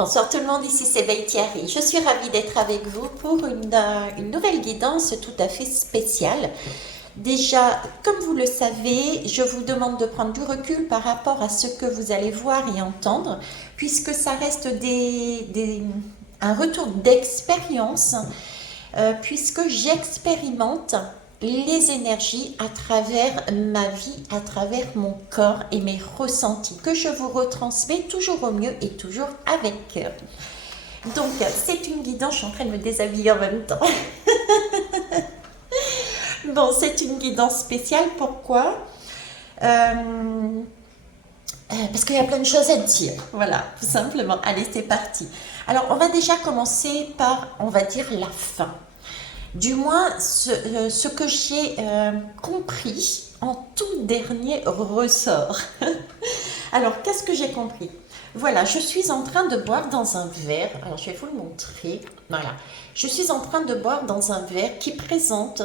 Bonsoir tout le monde, ici c'est Thierry. Je suis ravie d'être avec vous pour une nouvelle guidance tout à fait spéciale. Déjà, comme vous le savez, je vous demande de prendre du recul par rapport à ce que vous allez voir et entendre, puisque ça reste un retour d'expérience, puisque j'expérimente les énergies à travers ma vie, à travers mon corps et mes ressentis que je vous retransmets toujours au mieux et toujours avec cœur. Donc, c'est une guidance, je suis en train de me déshabiller en même temps. Bon, c'est une guidance spéciale, pourquoi parce qu'il y a plein de choses à dire, voilà, tout simplement. Allez, c'est parti. Alors, on va déjà commencer par, on va dire, la fin. Du moins, ce que j'ai compris en tout dernier ressort. Alors, qu'est-ce que j'ai compris? Voilà, je suis en train de boire dans un verre. Alors, je vais vous le montrer. Voilà. Je suis en train de boire dans un verre qui présente,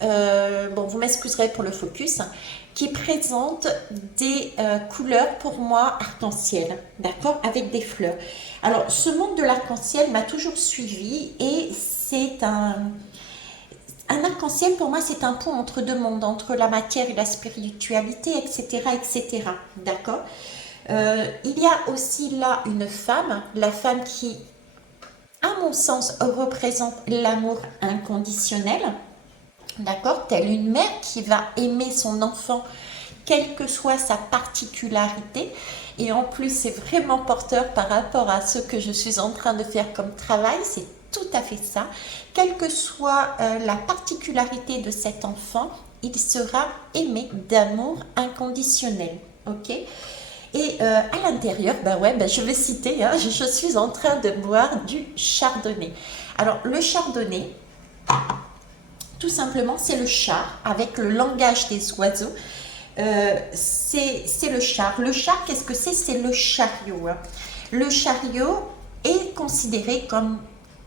bon, vous m'excuserez pour le focus, qui présente des couleurs pour moi arc-en-ciel, d'accord, avec des fleurs. Alors, ce monde de l'arc-en-ciel m'a toujours suivi et c'est un arc-en-ciel, pour moi, c'est un pont entre deux mondes, entre la matière et la spiritualité, etc., etc. D'accord. Il y a aussi là une femme, la femme qui, à mon sens, représente l'amour inconditionnel. D'accord. Telle une mère qui va aimer son enfant, quelle que soit sa particularité. Et en plus, c'est vraiment porteur par rapport à ce que je suis en train de faire comme travail. C'est tout à fait ça. Quelle que soit la particularité de cet enfant, il sera aimé d'amour inconditionnel. Ok. Et à l'intérieur, je vais citer, hein, je suis en train de boire du chardonnay. Alors, le chardonnay, tout simplement, c'est le char, avec le langage des oiseaux. C'est le char. Le char, qu'est-ce que c'est? C'est le chariot. Hein. Le chariot est considéré comme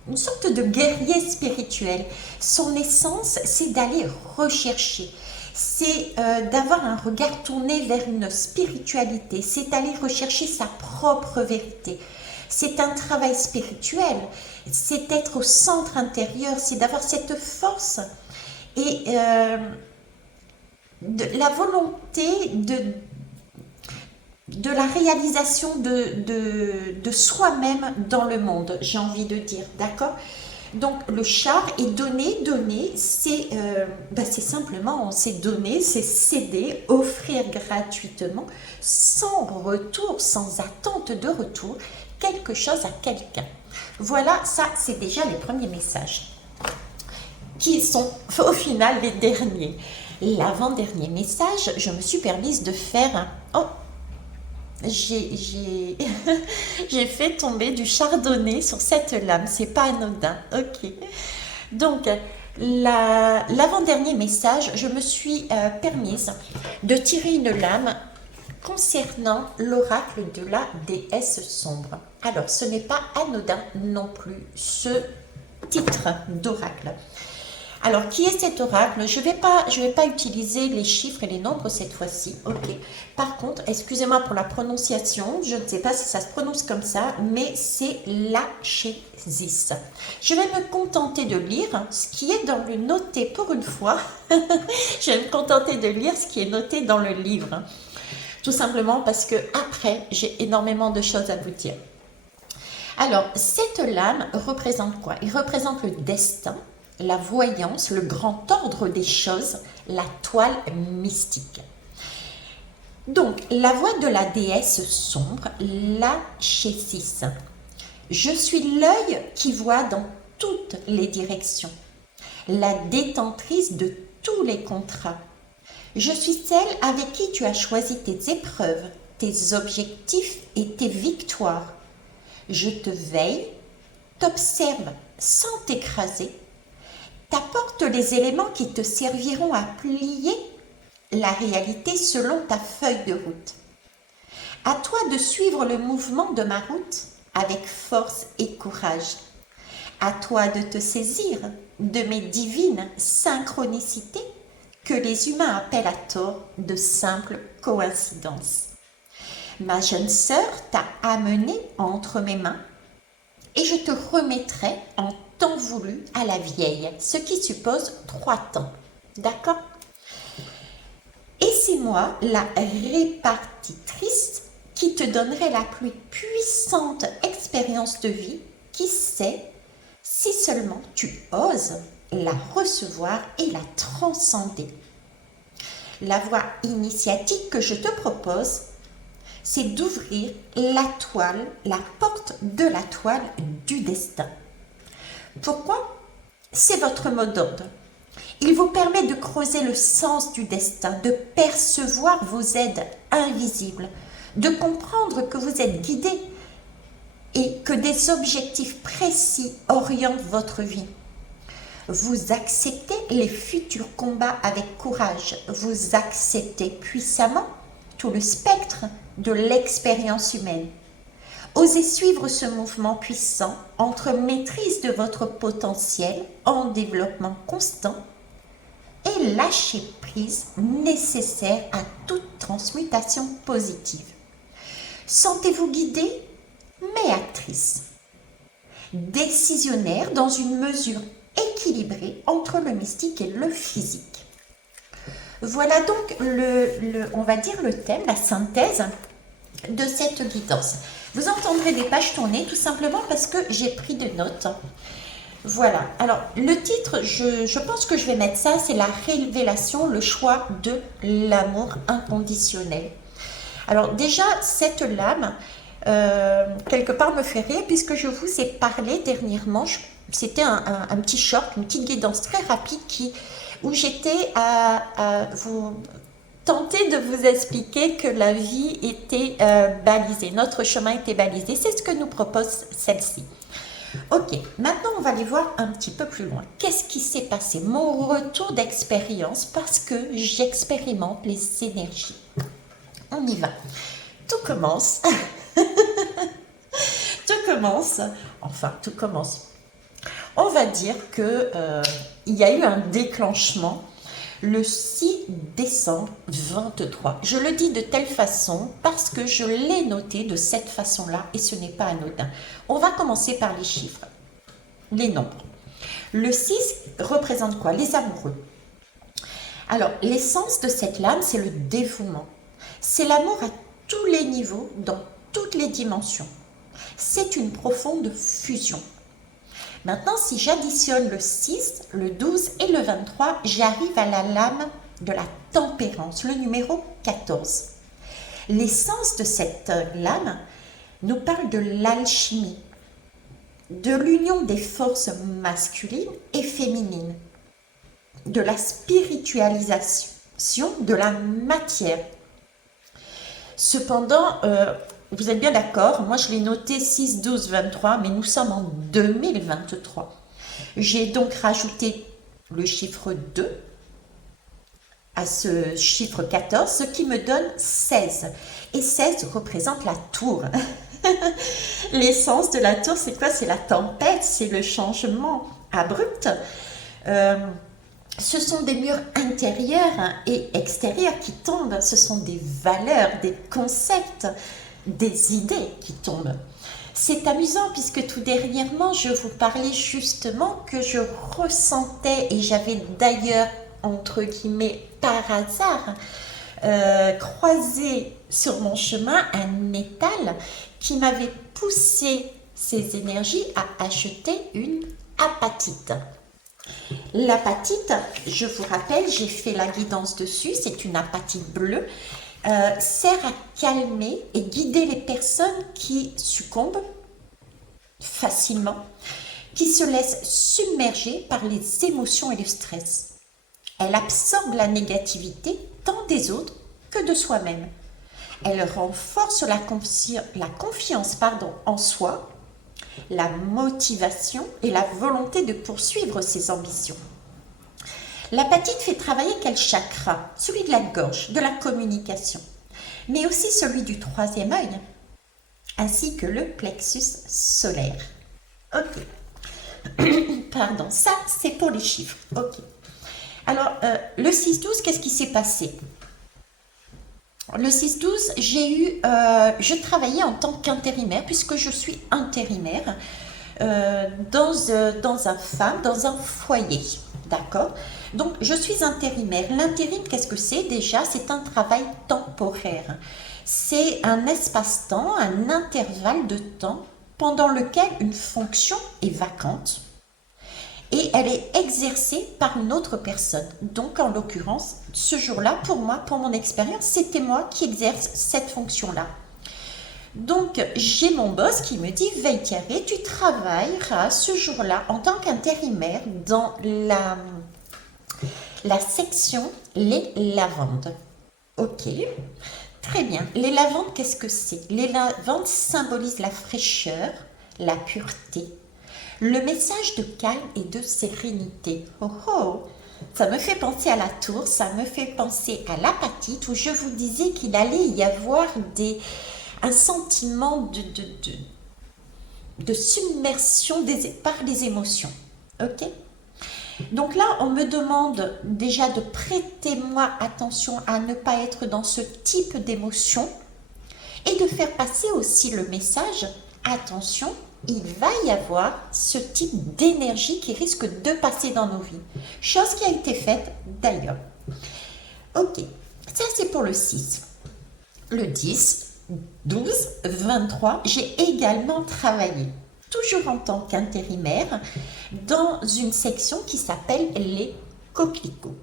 une sorte de guerrier spirituel. Son essence, c'est d'aller rechercher. C'est d'avoir un regard tourné vers une spiritualité. C'est d'aller rechercher sa propre vérité. C'est un travail spirituel. C'est d'être au centre intérieur. C'est d'avoir cette force et la volonté de la réalisation de soi-même dans le monde, j'ai envie de dire, d'accord? Donc le char est donné, c'est simplement, c'est donner, c'est céder, offrir gratuitement, sans retour, sans attente de retour, quelque chose à quelqu'un. Voilà, ça c'est déjà les premiers messages, qui sont au final les derniers. L'avant-dernier message, je me suis permise de faire j'ai fait tomber du chardonnay sur cette lame, c'est pas anodin, ok. Donc, l'avant-dernier message, je me suis permise de tirer une lame concernant l'oracle de la déesse sombre. Alors, ce n'est pas anodin non plus, ce titre d'oracle. Alors, qui est cet oracle? Je vais pas utiliser les chiffres et les nombres cette fois-ci, ok. Par contre, excusez-moi pour la prononciation, je ne sais pas si ça se prononce comme ça, mais c'est Lachésis. Je vais me contenter de lire ce qui est dans le noté pour une fois. Je vais me contenter de lire ce qui est noté dans le livre. Tout simplement parce que après, j'ai énormément de choses à vous dire. Alors, cette lame représente quoi? Il représente le destin, la voyance, le grand ordre des choses, la toile mystique. Donc, la voix de la déesse sombre, Lachésis. Je suis l'œil qui voit dans toutes les directions, la détentrice de tous les contrats. Je suis celle avec qui tu as choisi tes épreuves, tes objectifs et tes victoires. Je te veille, t'observe sans t'écraser, t'apporte les éléments qui te serviront à plier la réalité selon ta feuille de route. À toi de suivre le mouvement de ma route avec force et courage. À toi de te saisir de mes divines synchronicités que les humains appellent à tort de simples coïncidences. Ma jeune sœur t'a amené entre mes mains et je te remettrai en temps voulu à la vieille, ce qui suppose 3 temps. D'accord? Et c'est moi, la répartitrice, qui te donnerai la plus puissante expérience de vie, qui sait, si seulement tu oses la recevoir et la transcender. La voie initiatique que je te propose, c'est d'ouvrir la toile, la porte de la toile du destin. Pourquoi? C'est votre mot d'ordre. Il vous permet de creuser le sens du destin, de percevoir vos aides invisibles, de comprendre que vous êtes guidé et que des objectifs précis orientent votre vie. Vous acceptez les futurs combats avec courage. Vous acceptez puissamment tout le spectre de l'expérience humaine. Osez suivre ce mouvement puissant entre maîtrise de votre potentiel en développement constant et lâcher prise nécessaire à toute transmutation positive. Sentez-vous guidé, mais actrice. Décisionnaire dans une mesure équilibrée entre le mystique et le physique. Voilà donc on va dire le thème, la synthèse de cette guidance. Vous entendrez des pages tourner tout simplement parce que j'ai pris des notes. Voilà, alors le titre, je pense que je vais mettre ça, c'est la révélation, le choix de l'amour inconditionnel. Alors déjà, cette lame, quelque part me fait rire puisque je vous ai parlé dernièrement, c'était un petit short, une petite guidance très rapide où j'étais à vous tenter de vous expliquer que la vie était balisée, notre chemin était balisé. C'est ce que nous propose celle-ci. Ok, maintenant on va aller voir un petit peu plus loin. Qu'est-ce qui s'est passé? Mon retour d'expérience parce que j'expérimente les énergies. On y va. Tout commence. Tout commence. On va dire que il y a eu un déclenchement le 6 décembre 23. Je le dis de telle façon parce que je l'ai noté de cette façon-là et ce n'est pas anodin. On va commencer par les chiffres, les nombres. Le 6 représente quoi? Les amoureux. Alors, l'essence de cette lame, c'est le dévouement. C'est l'amour à tous les niveaux, dans toutes les dimensions. C'est une profonde fusion. Maintenant, si j'additionne le 6, le 12 et le 23, j'arrive à la lame de la tempérance, le numéro 14. L'essence de cette lame nous parle de l'alchimie, de l'union des forces masculines et féminines, de la spiritualisation de la matière. Cependant, vous êtes bien d'accord, moi je l'ai noté 6, 12, 23, mais nous sommes en 2023. J'ai donc rajouté le chiffre 2 à ce chiffre 14, ce qui me donne 16. Et 16 représente la tour. L'essence de la tour, c'est quoi? C'est la tempête, c'est le changement abrupt. Ce sont des murs intérieurs et extérieurs qui tombent, ce sont des valeurs, des concepts, des idées qui tombent. C'est amusant puisque tout dernièrement, je vous parlais justement que je ressentais, et j'avais d'ailleurs, entre guillemets, par hasard, croisé sur mon chemin un métal qui m'avait poussé ces énergies à acheter une apatite. L'apatite, je vous rappelle, j'ai fait la guidance dessus, c'est une apatite bleue, sert à calmer et guider les personnes qui succombent facilement, qui se laissent submerger par les émotions et le stress. Elle absorbe la négativité tant des autres que de soi-même. Elle renforce la confiance en soi, la motivation et la volonté de poursuivre ses ambitions. L'apatite fait travailler quel chakra? Celui de la gorge, de la communication, mais aussi celui du troisième œil, ainsi que le plexus solaire. Ok. Pardon, ça c'est pour les chiffres. Ok. Alors, le 6-12, qu'est-ce qui s'est passé? Le 6-12, je travaillais en tant qu'intérimaire, puisque je suis intérimaire. dans un foyer. D'accord? Donc, je suis intérimaire. L'intérim, qu'est-ce que c'est déjà? C'est un travail temporaire. C'est un espace-temps, un intervalle de temps pendant lequel une fonction est vacante et elle est exercée par une autre personne. Donc, en l'occurrence, ce jour-là, pour moi, pour mon expérience, c'était moi qui exerce cette fonction-là. Donc, j'ai mon boss qui me dit, Veille Carré, tu travailleras ce jour-là en tant qu'intérimaire dans la section les lavandes. Ok, très bien. Les lavandes, qu'est-ce que c'est? Les lavandes symbolisent la fraîcheur, la pureté, le message de calme et de sérénité. Oh oh, ça me fait penser à la tour, ça me fait penser à l'apatite où je vous disais qu'il allait y avoir un sentiment de submersion par les émotions. Ok? Donc là, on me demande déjà de prêter moi attention à ne pas être dans ce type d'émotion et de faire passer aussi le message, attention, il va y avoir ce type d'énergie qui risque de passer dans nos vies. Chose qui a été faite d'ailleurs. Ok, ça c'est pour le 6. Le 10, 12, 23, j'ai également travaillé, toujours en tant qu'intérimaire, dans une section qui s'appelle les coquelicots.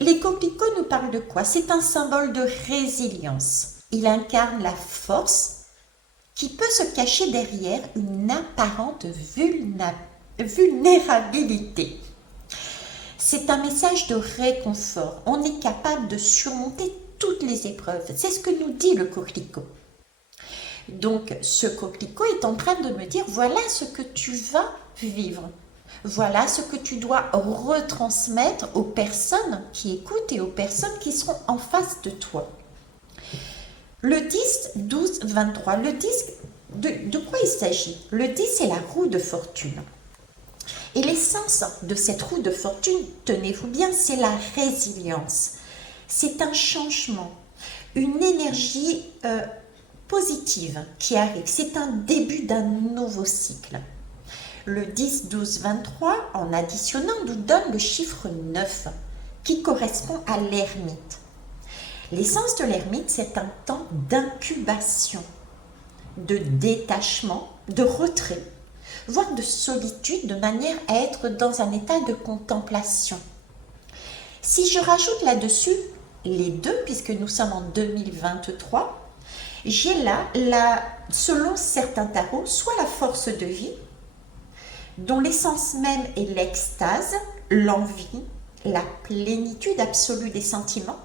Les coquelicots nous parlent de quoi? C'est un symbole de résilience. Il incarne la force qui peut se cacher derrière une apparente vulnérabilité. C'est un message de réconfort. On est capable de surmonter toutes les épreuves. C'est ce que nous dit le coquelicot. Donc, ce coquelicot est en train de me dire, voilà ce que tu vas vivre. Voilà ce que tu dois retransmettre aux personnes qui écoutent et aux personnes qui seront en face de toi. Le 10, 12, 23. Le 10, de quoi il s'agit? Le 10, c'est la roue de fortune. Et l'essence de cette roue de fortune, tenez-vous bien, c'est la résilience. C'est un changement, une énergie positive qui arrive. C'est un début d'un nouveau cycle. Le 10, 12, 23, en additionnant, nous donne le chiffre 9, qui correspond à l'ermite. L'essence de l'ermite, c'est un temps d'incubation, de détachement, de retrait, voire de solitude, de manière à être dans un état de contemplation. Si je rajoute là-dessus les deux, puisque nous sommes en 2023, j'ai là, selon certains tarots, soit la force de vie, dont l'essence même est l'extase, l'envie, la plénitude absolue des sentiments,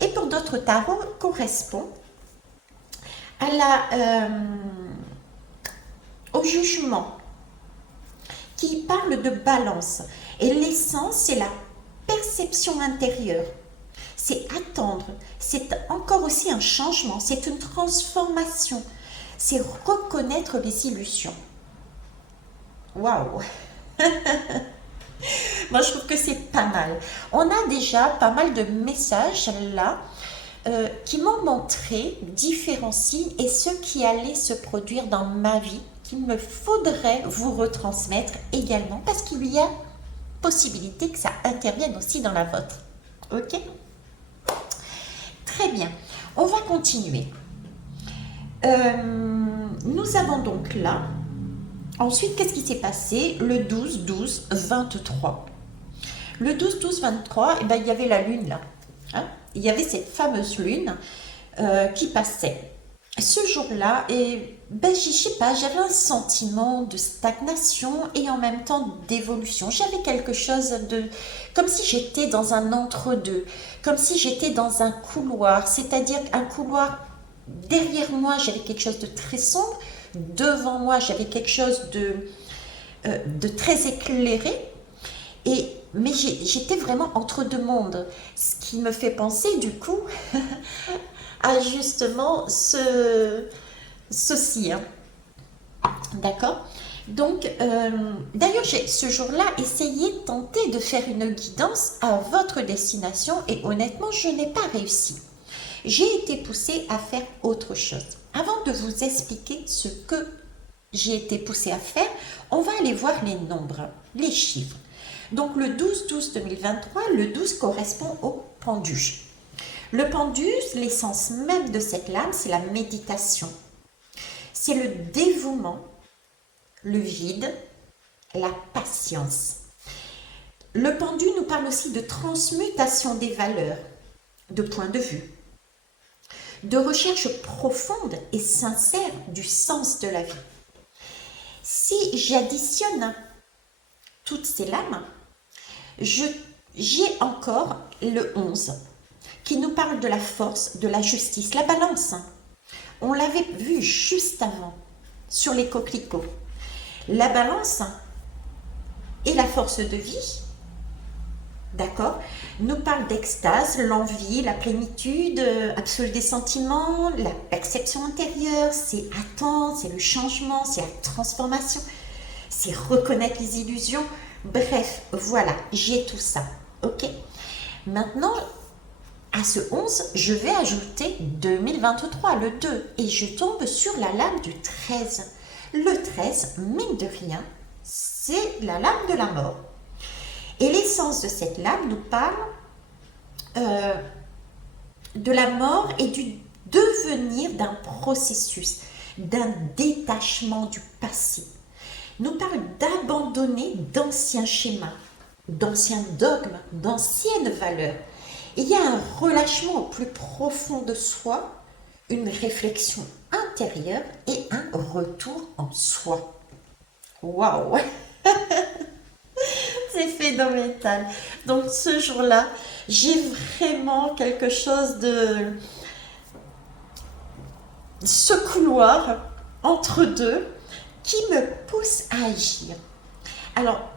et pour d'autres tarots correspond au jugement, qui parle de balance. Et l'essence, c'est la perception intérieure. C'est attendre, c'est encore aussi un changement, c'est une transformation, c'est reconnaître les illusions. Waouh! Moi, je trouve que c'est pas mal. On a déjà pas mal de messages là qui m'ont montré différents signes et ce qui allait se produire dans ma vie qu'il me faudrait vous retransmettre également parce qu'il y a possibilité que ça intervienne aussi dans la vôtre. Ok? Très bien. On va continuer. Nous avons donc là. Ensuite, qu'est-ce qui s'est passé? Le 12, 12, 23. Le 12, 12, 23, eh ben, il y avait la lune là. Hein, il y avait cette fameuse lune qui passait. Ce jour-là, et ben, je sais pas, j'avais un sentiment de stagnation et en même temps d'évolution. J'avais quelque chose de... comme si j'étais dans un entre-deux, comme si j'étais dans un couloir, c'est-à-dire un couloir, derrière moi, j'avais quelque chose de très sombre, devant moi, j'avais quelque chose de très éclairé, mais j'étais vraiment entre deux mondes, ce qui me fait penser du coup à justement ceci. Hein. D'accord? Donc, d'ailleurs, j'ai ce jour-là essayé, tenté de faire une guidance à votre destination et honnêtement, je n'ai pas réussi. J'ai été poussée à faire autre chose. Avant de vous expliquer ce que j'ai été poussée à faire, on va aller voir les nombres, les chiffres. Donc le 12-12-2023, le 12 correspond au pendu. Le pendu, l'essence même de cette lame, c'est la méditation. C'est le dévouement, le vide, la patience. Le pendu nous parle aussi de transmutation des valeurs, de point de vue, de recherche profonde et sincère du sens de la vie. Si j'additionne toutes ces lames, j'ai encore le 11 qui nous parle de la force, de la justice, la balance. On l'avait vu juste avant sur les coquelicots. La balance et la force de vie, d'accord, nous parle d'extase, l'envie, la plénitude absolue des sentiments, la perception intérieure, c'est attendre, c'est le changement, c'est la transformation, c'est reconnaître les illusions. Bref, voilà, j'ai tout ça, ok. Maintenant, à ce 11, je vais ajouter 2023, le 2, et je tombe sur la lame du 13. Le 13, mine de rien, c'est la lame de la mort. Et l'essence de cette lame nous parle de la mort et du devenir d'un processus, d'un détachement du passé. Nous parle d'abandonner d'anciens schémas, d'anciens dogmes, d'anciennes valeurs. Il y a un relâchement au plus profond de soi, une réflexion intérieure et un retour en soi. Waouh! C'est phénoménal. Donc ce jour-là, j'ai vraiment quelque chose de ce couloir entre deux qui me pousse à agir. Alors,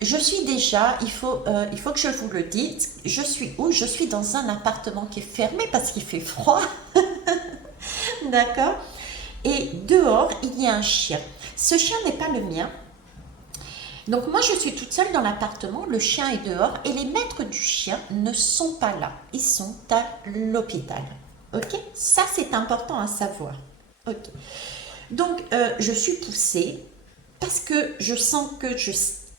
je suis déjà, il faut que je vous le dise, je suis où? Je suis dans un appartement qui est fermé parce qu'il fait froid. D'accord? Et dehors, il y a un chien. Ce chien n'est pas le mien. Donc moi, je suis toute seule dans l'appartement, le chien est dehors et les maîtres du chien ne sont pas là. Ils sont à l'hôpital. Ok? Ça, c'est important à savoir. Ok. Donc, je suis poussée parce que je sens que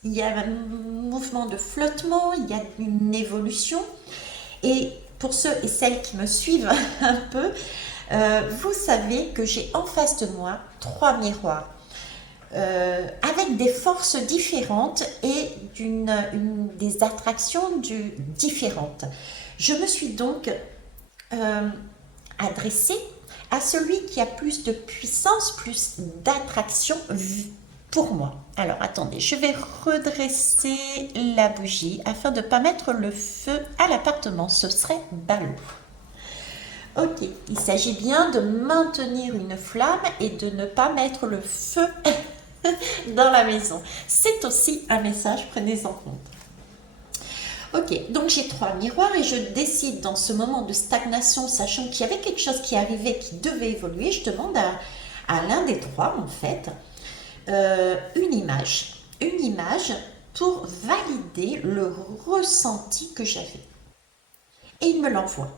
il y a un mouvement de flottement, il y a une évolution. Et pour ceux et celles qui me suivent un peu, vous savez que j'ai en face de moi 3 miroirs avec des forces différentes et des attractions différentes. Je me suis donc adressée à celui qui a plus de puissance, plus d'attraction pour moi. Alors attendez, je vais redresser la bougie afin de ne pas mettre le feu à l'appartement, ce serait ballot. Ok, il s'agit bien de maintenir une flamme et de ne pas mettre le feu dans la maison. C'est aussi un message, prenez-en compte. Ok, donc j'ai 3 miroirs et je décide dans ce moment de stagnation, sachant qu'il y avait quelque chose qui arrivait, qui devait évoluer, je demande à l'un des 3 en fait, une image pour valider le ressenti que j'avais. Et il me l'envoie.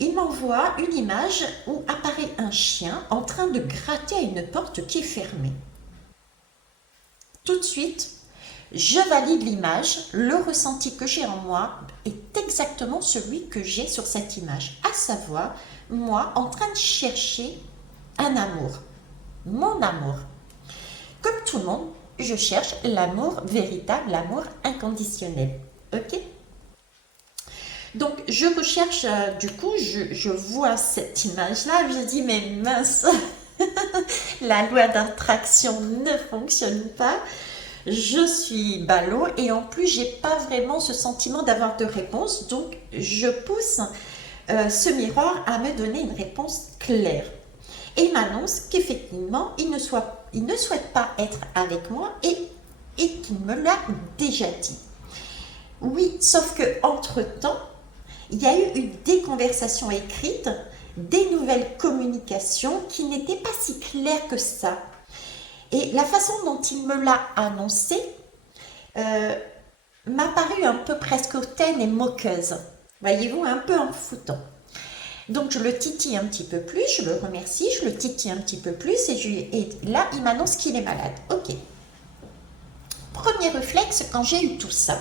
Il m'envoie une image où apparaît un chien en train de gratter à une porte qui est fermée. Tout de suite, je valide l'image, le ressenti que j'ai en moi est exactement celui que j'ai sur cette image, à savoir, moi en train de chercher un amour, mon amour. Comme tout le monde, je cherche l'amour véritable, l'amour inconditionnel. Ok? Donc, je recherche, du coup, je vois cette image-là, je dis, mais mince, la loi d'attraction ne fonctionne pas. Je suis ballot et en plus, j'ai pas vraiment ce sentiment d'avoir de réponse. Donc, je pousse ce miroir à me donner une réponse claire. Et il m'annonce qu'effectivement, il ne souhaite pas être avec moi et qu'il me l'a déjà dit. Oui, sauf que entre-temps, il y a eu des conversations écrites, des nouvelles communications qui n'étaient pas si claires que ça. Et la façon dont il me l'a annoncé m'a paru un peu presque hautaine et moqueuse. Voyez-vous, un peu en foutant. Donc je le titille un petit peu plus, je le remercie, je le titille un petit peu plus et là il m'annonce qu'il est malade. Ok. Premier réflexe quand j'ai eu tout ça,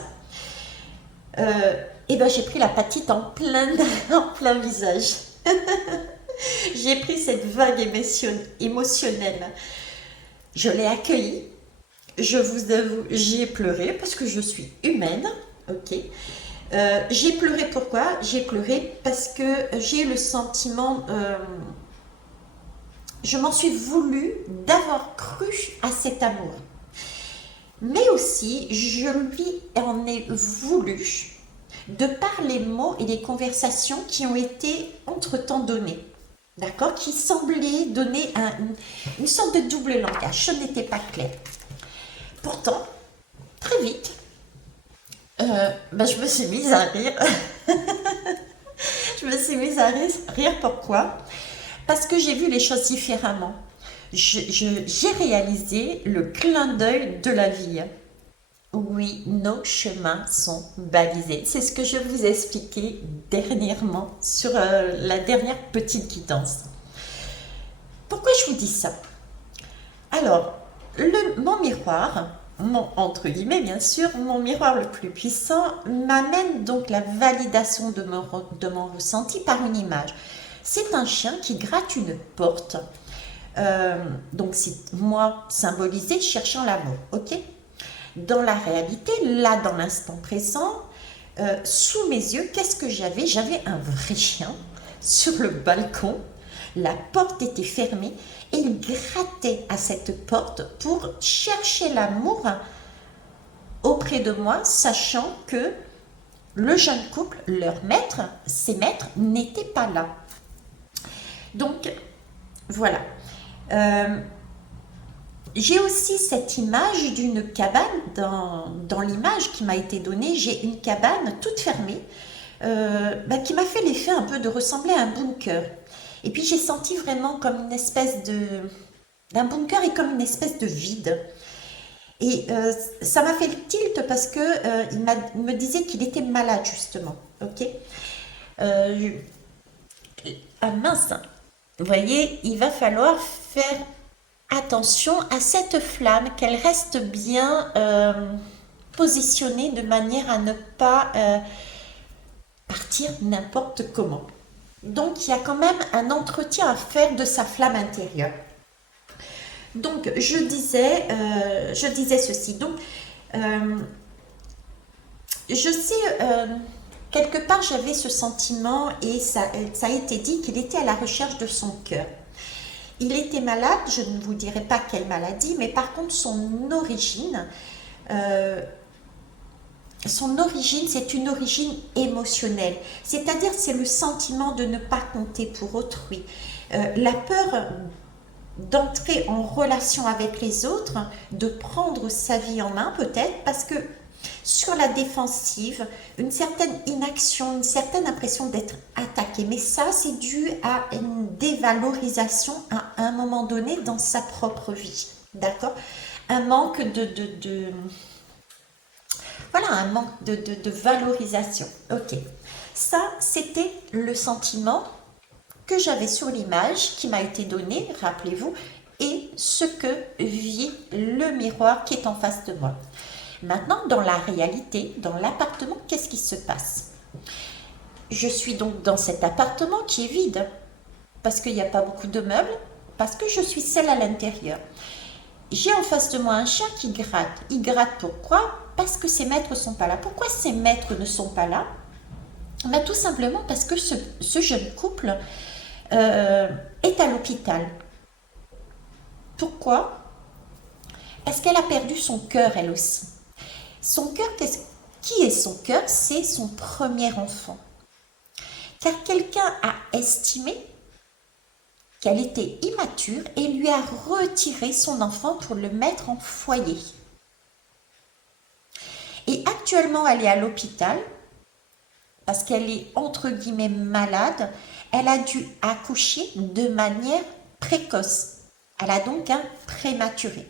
et ben j'ai pris la patite en plein, en plein visage. J'ai pris cette vague émotionnelle. Je l'ai accueillie. Je vous avoue, j'ai pleuré parce que je suis humaine. Ok. J'ai pleuré pourquoi? J'ai pleuré parce que j'ai eu le sentiment, je m'en suis voulu d'avoir cru à cet amour. Mais aussi, je lui en ai voulu de par les mots et les conversations qui ont été entre-temps données. D'accord? Qui semblaient donner une sorte de double langage. Ce n'était pas clair. Pourtant, très vite, je me suis mise à rire. Je me suis mise à rire. Pourquoi? Parce que j'ai vu les choses différemment. J'ai réalisé le clin d'œil de la vie. Oui, nos chemins sont balisés. C'est ce que je vous ai expliqué dernièrement sur la dernière petite guidance. Pourquoi je vous dis ça? Alors, mon miroir, entre guillemets bien sûr, mon miroir le plus puissant m'amène donc la validation de mon ressenti par une image. C'est un chien qui gratte une porte. Donc c'est moi symbolisé cherchant l'amour, ok? Dans la réalité, là dans l'instant présent, sous mes yeux, qu'est-ce que j'avais? J'avais un vrai chien sur le balcon, la porte était fermée et il grattait à cette porte pour chercher l'amour auprès de moi, sachant que le jeune couple, leur maître, ses maîtres, n'étaient pas là. Donc, voilà. J'ai aussi cette image d'une cabane, dans l'image qui m'a été donnée, j'ai une cabane toute fermée qui m'a fait l'effet un peu de ressembler à un bunker. Et puis j'ai senti vraiment comme une espèce d'un bunker et comme une espèce de vide. Et ça m'a fait le tilt parce que il me disait qu'il était malade justement. Ok. Ah mince. Vous voyez, il va falloir faire attention à cette flamme, qu'elle reste bien positionnée de manière à ne pas partir n'importe comment. Donc il y a quand même un entretien à faire de sa flamme intérieure. Donc je disais ceci. Donc je sais, quelque part j'avais ce sentiment et ça a été dit qu'il était à la recherche de son cœur. Il était malade, je ne vous dirai pas quelle maladie, mais par contre son origine, c'est une origine émotionnelle. C'est-à-dire c'est le sentiment de ne pas compter pour autrui. La peur d'entrer en relation avec les autres, de prendre sa vie en main peut-être, parce que sur la défensive, une certaine inaction, une certaine impression d'être attaqué. Mais ça, c'est dû à une dévalorisation à un moment donné dans sa propre vie. D'accord? Un manque voilà, un manque de valorisation. Ok. Ça, c'était le sentiment que j'avais sur l'image qui m'a été donnée, rappelez-vous, et ce que vit le miroir qui est en face de moi. Maintenant, dans la réalité, dans l'appartement, qu'est-ce qui se passe? Je suis donc dans cet appartement qui est vide, parce qu'il n'y a pas beaucoup de meubles, parce que je suis seule à l'intérieur. J'ai en face de moi un chat qui gratte. Il gratte pourquoi? Parce que ses maîtres ne sont pas là. Pourquoi ses maîtres ne sont pas là? Tout simplement parce que ce jeune couple est à l'hôpital. Pourquoi? Parce qu'elle a perdu son cœur, elle aussi. Son cœur, qui est son cœur? C'est son premier enfant. Car quelqu'un a estimé qu'elle était immature et lui a retiré son enfant pour le mettre en foyer. Et actuellement, elle est à l'hôpital parce qu'elle est entre guillemets malade. Elle a dû accoucher de manière précoce. Elle a donc un prématuré.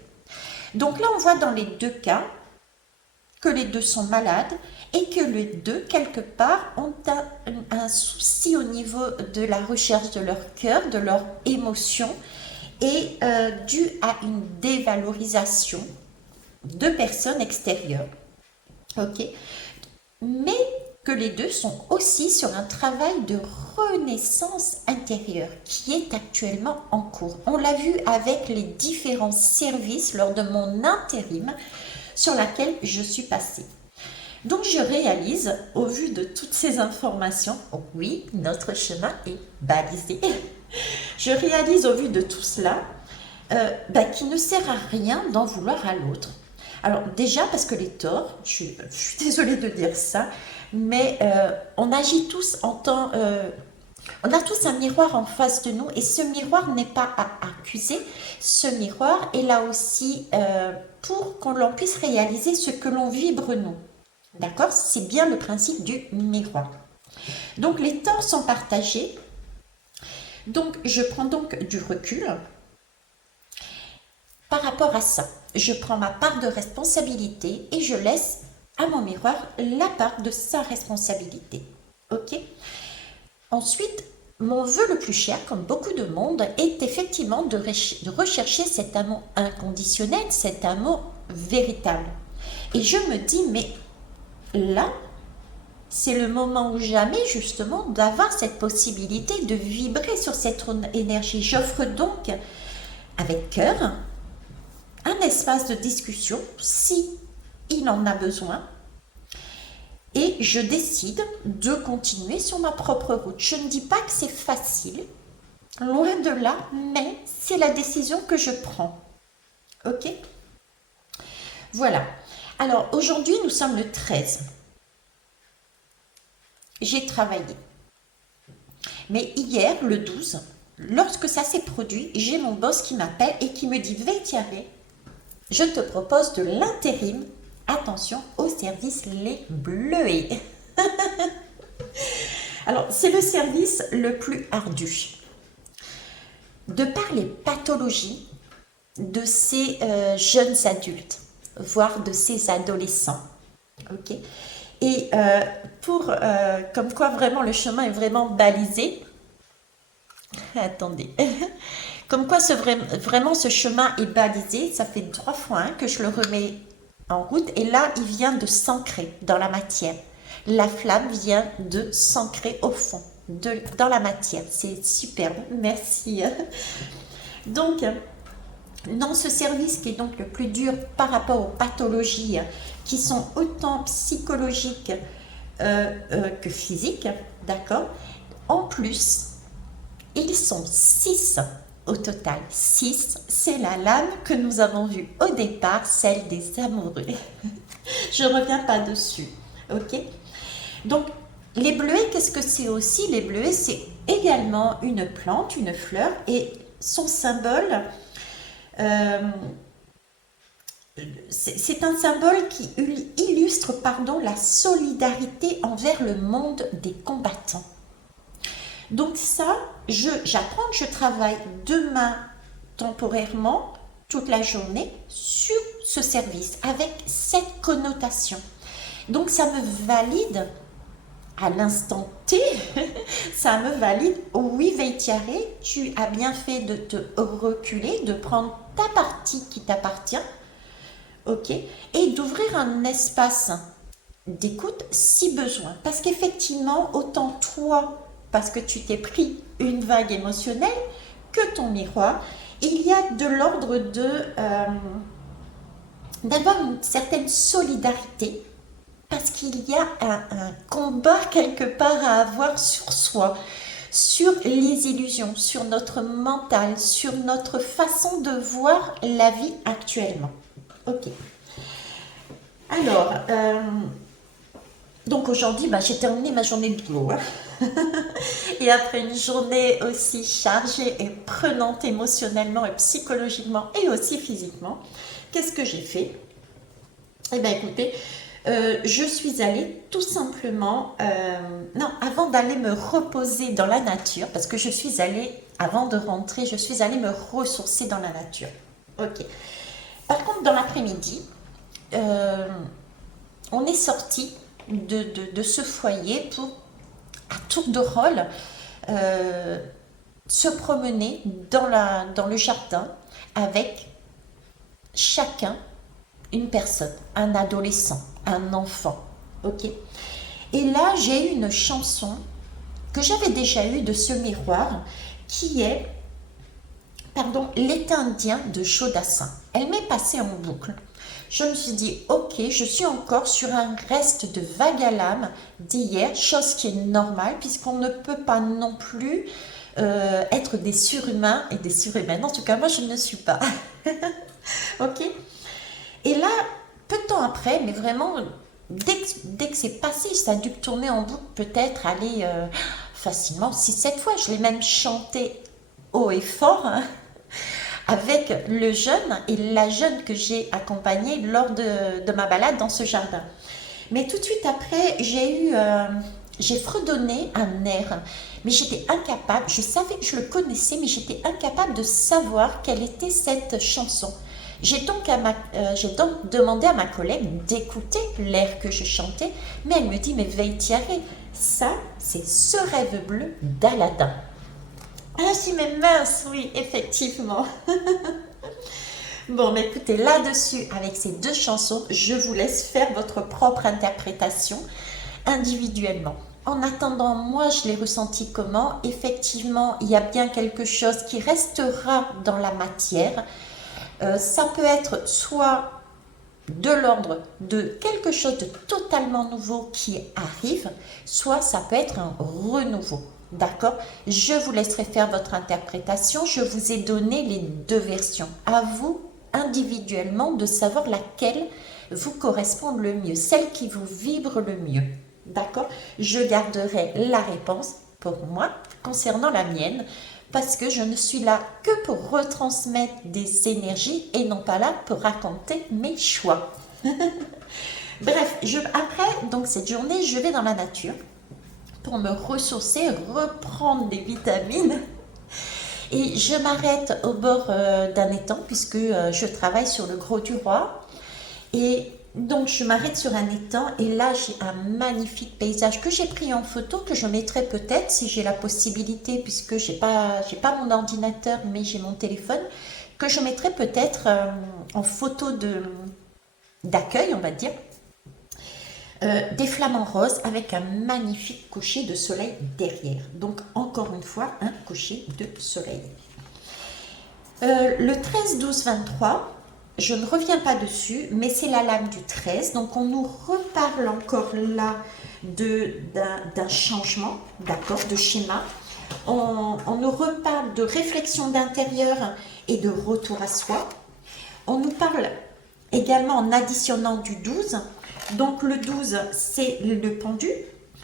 Donc là, on voit dans les deux cas que les deux sont malades et que les deux, quelque part, ont un souci au niveau de la recherche de leur cœur, de leur émotion, et dû à une dévalorisation de personnes extérieures. Ok, mais que les deux sont aussi sur un travail de renaissance intérieure qui est actuellement en cours. On l'a vu avec les différents services lors de mon intérim sur laquelle je suis passée. Donc je réalise, au vu de toutes ces informations, oui, notre chemin est balisé. Je réalise au vu de tout cela qu'il ne sert à rien d'en vouloir à l'autre. Alors déjà parce que les torts, je suis désolée de dire ça, mais on agit tous en tant... on a tous un miroir en face de nous et ce miroir n'est pas à accuser. Ce miroir est là aussi pour qu'on l'on puisse réaliser ce que l'on vibre nous. D'accord? C'est bien le principe du miroir. Donc les torts sont partagés. Donc je prends donc du recul par rapport à ça. Je prends ma part de responsabilité et je laisse à mon miroir la part de sa responsabilité. Ok? Ensuite, mon vœu le plus cher, comme beaucoup de monde, est effectivement de rechercher cet amour inconditionnel, cet amour véritable. Et je me dis, mais là, c'est le moment ou jamais justement d'avoir cette possibilité de vibrer sur cette énergie. J'offre donc avec cœur un espace de discussion si il en a besoin et je décide de continuer sur ma propre route. Je ne dis pas que c'est facile, loin de là, mais c'est la décision que je prends. Ok? Voilà. Alors aujourd'hui, nous sommes le 13. J'ai travaillé. Mais hier, le 12, lorsque ça s'est produit, j'ai mon boss qui m'appelle et qui me dit « Vétiaré, je te propose de l'intérim, attention, au service Les Bleuets. » Alors, c'est le service le plus ardu. De par les pathologies de ces jeunes adultes, voire de ces adolescents. Ok. Et comme quoi vraiment le chemin est vraiment balisé. Attendez. Comme quoi vraiment ce chemin est balisé. Ça fait 3 fois que je le remets en route. Et là, il vient de s'ancrer dans la matière. La flamme vient de s'ancrer au fond, dans la matière. C'est superbe. Merci. Donc, dans ce service qui est donc le plus dur par rapport aux pathologies qui sont autant psychologiques que physiques, d'accord? En plus, ils sont 6 au total. 6, c'est la lame que nous avons vue au départ, celle des amoureux. Je ne reviens pas dessus, ok? Donc, les bleuets, qu'est-ce que c'est aussi? Les bleuets, c'est également une plante, une fleur, et son symbole... c'est un symbole qui illustre la solidarité envers le monde des combattants. Donc ça, j'apprends que je travaille demain temporairement, toute la journée, sur ce service, avec cette connotation. Donc ça me valide à l'instant T, ça me valide, oui Veitiaré, tu as bien fait de te reculer, de prendre ta partie qui t'appartient, ok, et d'ouvrir un espace d'écoute si besoin. Parce qu'effectivement, autant toi, parce que tu t'es pris une vague émotionnelle, que ton miroir, il y a de l'ordre d'avoir une certaine solidarité, parce qu'il y a un combat quelque part à avoir sur soi, sur les illusions, sur notre mental, sur notre façon de voir la vie actuellement. Ok. Alors, donc aujourd'hui, j'ai terminé ma journée de boulot. Et après une journée aussi chargée et prenante émotionnellement et psychologiquement et aussi physiquement, qu'est-ce que j'ai fait? Eh bien écoutez, je suis allée tout simplement, avant d'aller me reposer dans la nature, parce que je suis allée, avant de rentrer, je suis allée me ressourcer dans la nature. Ok. Par contre, dans l'après-midi, on est sorti de ce foyer pour, à tour de rôle, se promener dans le jardin avec chacun une personne, un adolescent, un enfant. Ok. Et là, j'ai eu une chanson que j'avais déjà eue de ce miroir qui est, pardon, L'été indien de Jodassin. Elle m'est passée en boucle. Je me suis dit, ok, je suis encore sur un reste de vague à l'âme d'hier, chose qui est normale puisqu'on ne peut pas non plus être des surhumains et des surhumaines. En tout cas, moi, je ne suis pas. Ok. Et là, peu de temps après, mais vraiment, dès que c'est passé, ça a dû tourner en boucle, peut-être aller facilement 6-7 fois. Je l'ai même chanté haut et fort, hein, avec le jeune et la jeune que j'ai accompagnée lors de ma balade dans ce jardin. Mais tout de suite après, j'ai fredonné un air, mais j'étais incapable, je savais que je le connaissais, mais j'étais incapable de savoir quelle était cette chanson. J'ai donc demandé à ma collègue d'écouter l'air que je chantais, mais elle me dit, mais Veitiare, ça, c'est Ce rêve bleu d'Aladin. Ah, je dis, mais mince, oui, effectivement. Bon, mais écoutez, là-dessus, avec ces deux chansons, je vous laisse faire votre propre interprétation individuellement. En attendant, moi, je l'ai ressenti comment? Effectivement, il y a bien quelque chose qui restera dans la matière. Ça peut être soit de l'ordre de quelque chose de totalement nouveau qui arrive, soit ça peut être un renouveau. D'accord? Je vous laisserai faire votre interprétation. Je vous ai donné les deux versions. À vous, individuellement, de savoir laquelle vous correspond le mieux, celle qui vous vibre le mieux. D'accord? Je garderai la réponse pour moi concernant la mienne, parce que je ne suis là que pour retransmettre des énergies et non pas là pour raconter mes choix. Bref, après donc cette journée, je vais dans la nature pour me ressourcer, reprendre des vitamines. Et je m'arrête au bord d'un étang puisque je travaille sur le Gros du Roi. Et donc je m'arrête sur un étang et là j'ai un magnifique paysage que j'ai pris en photo, que je mettrai peut-être si j'ai la possibilité, puisque j'ai pas mon ordinateur mais j'ai mon téléphone, que je mettrai peut-être en photo d'accueil, on va dire, des flamants roses avec un magnifique coucher de soleil derrière. Donc encore une fois, un coucher de soleil. Le 13, 12, 23, je ne reviens pas dessus, mais c'est la lame du 13. Donc on nous reparle encore là d'un changement, d'accord, de schéma. On nous reparle de réflexion d'intérieur et de retour à soi. On nous parle également en additionnant du 12. Donc le 12, c'est le pendu.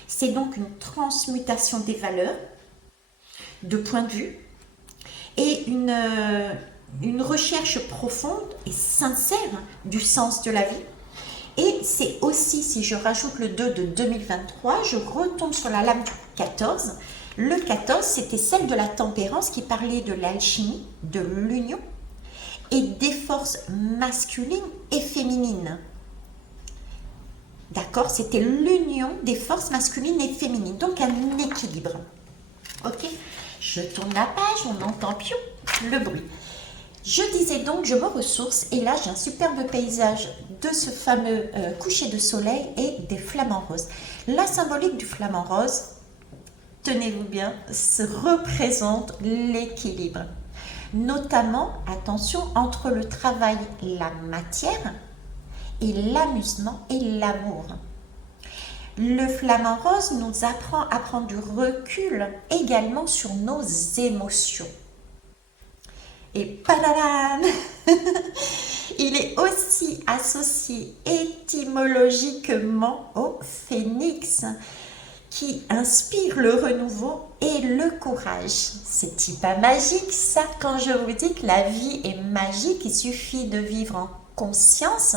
C'est donc une transmutation des valeurs, de point de vue, et une recherche profonde et sincère du sens de la vie. Et c'est aussi, si je rajoute le 2 de 2023, je retombe sur la lame du 14. Le 14, c'était celle de la tempérance qui parlait de l'alchimie, de l'union et des forces masculines et féminines. D'accord? C'était l'union des forces masculines et féminines, donc un équilibre. Ok? Je tourne la page, on entend piou, le bruit. Je disais donc, je me ressource et là j'ai un superbe paysage de ce fameux coucher de soleil et des flamants roses. La symbolique du flamant rose, tenez-vous bien, se représente l'équilibre. Notamment, attention, entre le travail, la matière et l'amusement et l'amour. Le flamant rose nous apprend à prendre du recul également sur nos émotions. Et padadam, il est aussi associé étymologiquement au phénix, qui inspire le renouveau et le courage. C'est pas magique ça, quand je vous dis que la vie est magique, il suffit de vivre en conscience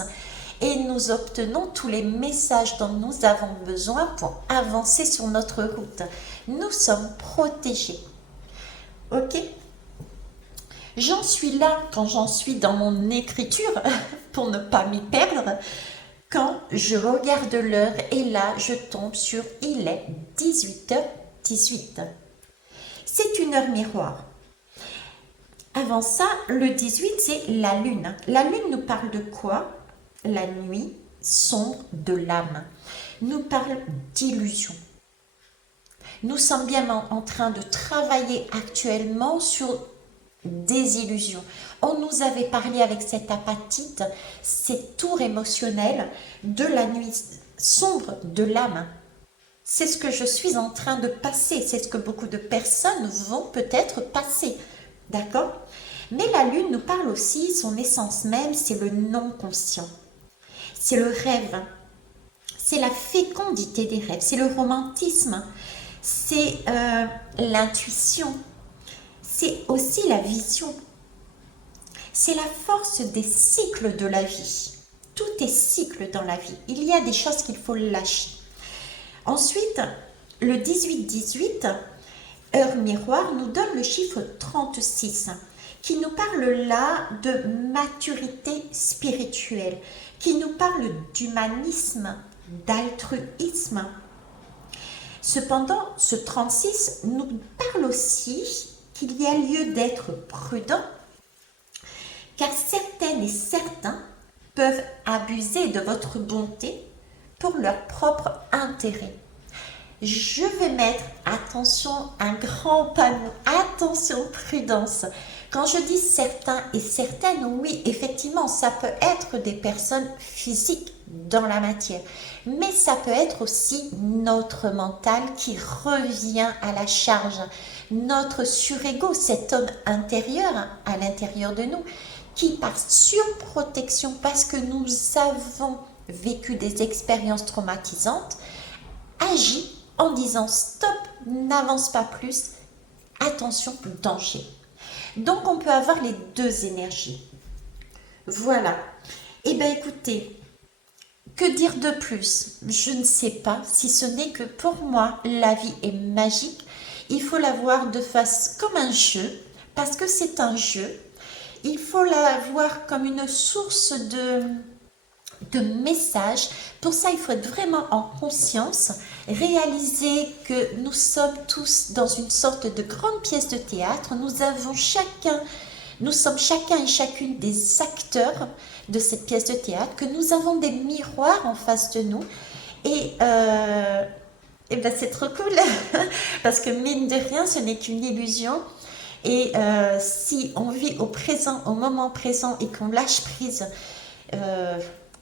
et nous obtenons tous les messages dont nous avons besoin pour avancer sur notre route. Nous sommes protégés. Ok? J'en suis là quand j'en suis dans mon écriture, pour ne pas m'y perdre, quand je regarde l'heure et là, je tombe sur il est 18h18. C'est une heure miroir. Avant ça, le 18, c'est la lune. La lune nous parle de quoi? La nuit sombre de l'âme. Nous parle d'illusion. Nous sommes bien en train de travailler actuellement sur des illusions. On nous avait parlé avec cette apatite, ces tours émotionnels de la nuit sombre de l'âme. C'est ce que je suis en train de passer, c'est ce que beaucoup de personnes vont peut-être passer. D'accord? Mais la lune nous parle aussi, son essence même, c'est le non-conscient. C'est le rêve. C'est la fécondité des rêves. C'est le romantisme. C'est l'intuition. C'est aussi la vision. C'est la force des cycles de la vie. Tout est cycle dans la vie. Il y a des choses qu'il faut lâcher. Ensuite, le 18-18, heure miroir, nous donne le chiffre 36, qui nous parle là de maturité spirituelle, qui nous parle d'humanisme, d'altruisme. Cependant, ce 36 nous parle aussi qu'il y a lieu d'être prudent, car certaines et certains peuvent abuser de votre bonté pour leur propre intérêt. Je vais mettre, attention, un grand panneau, attention, prudence. Quand je dis certains et certaines, oui, effectivement, ça peut être des personnes physiques dans la matière, mais ça peut être aussi notre mental qui revient à la charge, notre surego, cet homme intérieur à l'intérieur de nous, qui par surprotection, parce que nous avons vécu des expériences traumatisantes, agit en disant stop, n'avance pas plus, attention, danger. Donc on peut avoir les deux énergies. Voilà. Eh bien écoutez, que dire de plus? Je ne sais pas, si ce n'est que pour moi, la vie est magique. Il faut la voir de face comme un jeu, parce que c'est un jeu. Il faut la voir comme une source de messages. Pour ça, il faut être vraiment en conscience, réaliser que nous sommes tous dans une sorte de grande pièce de théâtre. Nous sommes chacun et chacune des acteurs de cette pièce de théâtre, que nous avons des miroirs en face de nous. Et ben c'est trop cool, parce que mine de rien, ce n'est qu'une illusion. Et si on vit au présent, au moment présent, et qu'on lâche prise,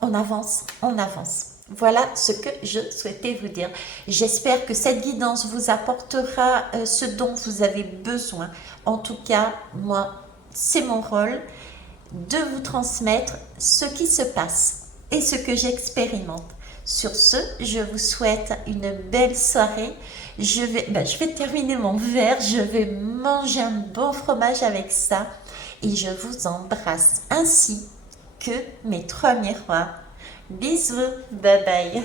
on avance, on avance. Voilà ce que je souhaitais vous dire. J'espère que cette guidance vous apportera ce dont vous avez besoin. En tout cas, moi, c'est mon rôle de vous transmettre ce qui se passe et ce que j'expérimente. Sur ce, je vous souhaite une belle soirée. Je vais terminer mon verre, je vais manger un bon fromage avec ça et je vous embrasse ainsi que mes 3 miroirs. Bisous, bye bye.